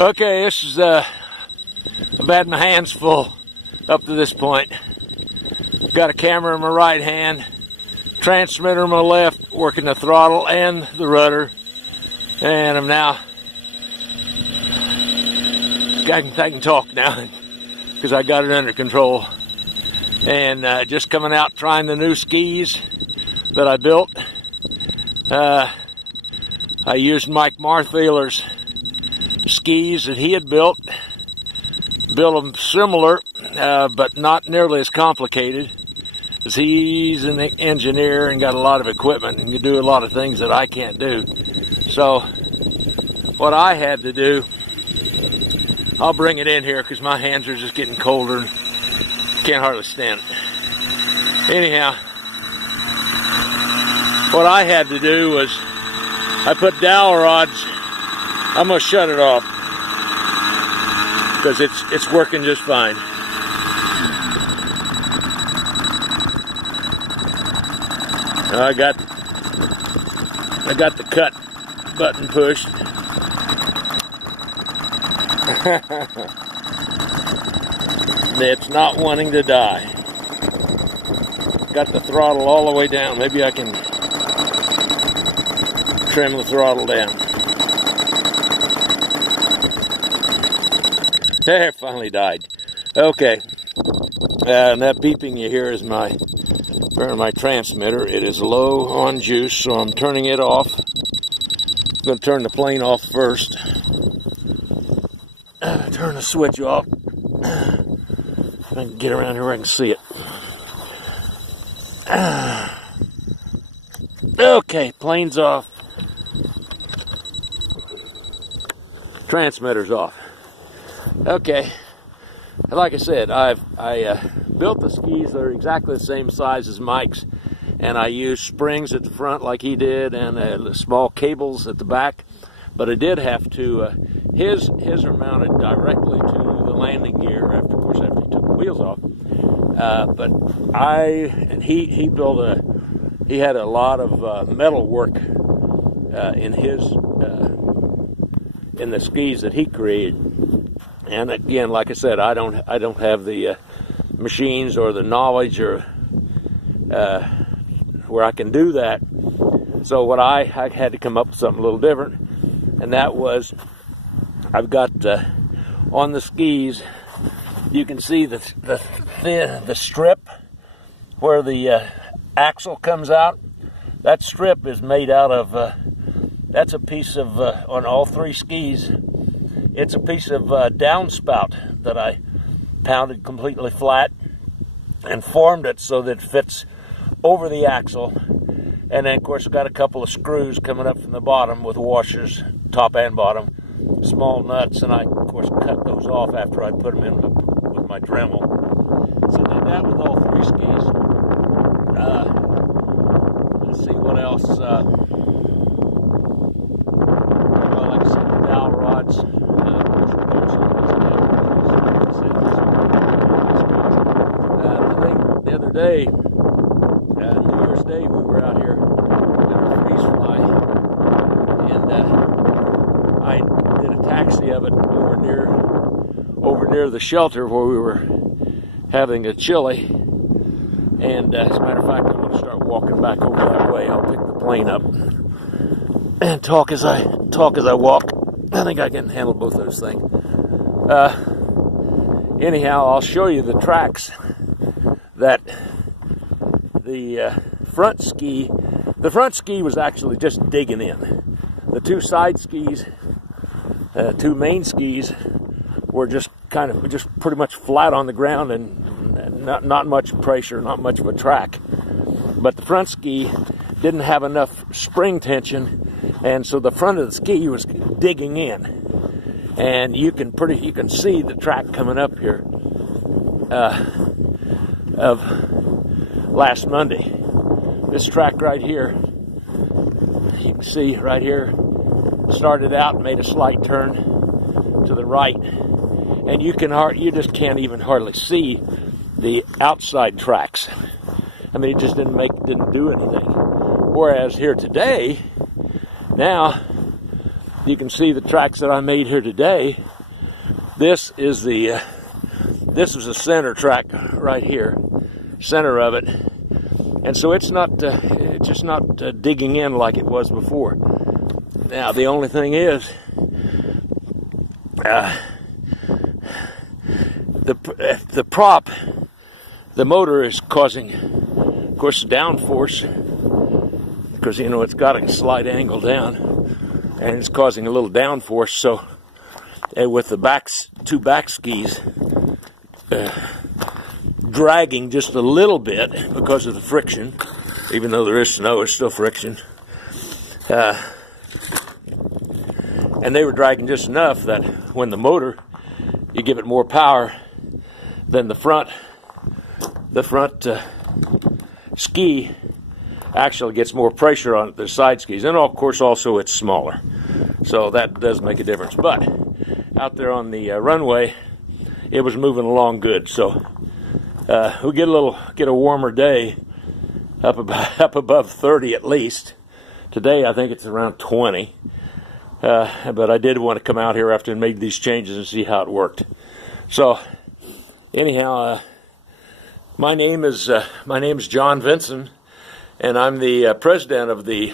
Okay, this is I've had my hands full up to this point. Got a camera in my right hand, transmitter in my left, working the throttle and the rudder, and I'm now I can talk now because I got it under control. And just coming out trying the new skis that I built. I used Mike Marthaler's skis that he had built them similar, but not nearly as complicated, because he's an engineer and got a lot of equipment and can do a lot of things that I can't do. So what I had to do, I'll bring it in here because my hands are just getting colder and can't hardly stand it. Anyhow, what I had to do was I put dowel rods. I'm going to shut it off because it's working just fine. I got the cut button pushed. It's not wanting to die. Got the throttle all the way down. Maybe I can trim the throttle down. There, finally died. Okay. And that beeping you hear is my transmitter. It is low on juice, so I'm turning it off. I'm going to turn the plane off first. Turn the switch off. I can get around here where I can see it. Okay, plane's off. Transmitter's off. Okay, like I said, I built the skis that are exactly the same size as Mike's, and I used springs at the front like he did, and small cables at the back. But I did have to. His are mounted directly to the landing gear. After he took the wheels off. But he built he had a lot of metal work in the skis that he created. And again, like I said, I don't have the machines or the knowledge or where I can do that. So what I had to come up with something a little different, and that was I've got on the skis. You can see the strip where the axle comes out. That strip is made out of. That's a piece of on all three skis. It's a piece of downspout that I pounded completely flat and formed it so that it fits over the axle. And then, of course, I've got a couple of screws coming up from the bottom with washers, top and bottom, small nuts, and I, of course, cut those off after I put them in with my Dremel. So I did that with all three skis. Let's see what else. Well, like I said, the dowel rods. The other day, New Year's Day, we were out here in a freeze fly, and I did a taxi of it over near the shelter where we were having a chili. And as a matter of fact, I'm going to start walking back over that way. I'll pick the plane up and talk as I walk. I think I can handle both those things. Anyhow, I'll show you the tracks that the front ski was actually just digging in. The two side skis, two main skis, were just pretty much flat on the ground and not much pressure, not much of a track. But the front ski didn't have enough spring tension, and so the front of the ski was digging in. And you can see the track coming up here of last Monday. This track right here, you can see right here, started out and made a slight turn to the right, and you just can't even hardly see the outside tracks. I mean, it just didn't do anything. Whereas here today, now you can see the tracks that I made here today. This is the center track right here, center of it, and so it's just not digging in like it was before. Now the only thing is, the prop, the motor is causing, of course, downforce, because it's got a slight angle down, and it's causing a little downforce. So, with the two back skis dragging just a little bit because of the friction, even though there is snow, it's still friction. And they were dragging just enough that when the motor, you give it more power, then the front ski actually gets more pressure on it than the side skis. And of course also it's smaller, so that does make a difference. But out there on the runway, it was moving along good. So we get a warmer day, up above 30 at least. Today I think it's around 20. But I did want to come out here after I made these changes and see how it worked. So anyhow, my name is John Vinson, and I'm the president of the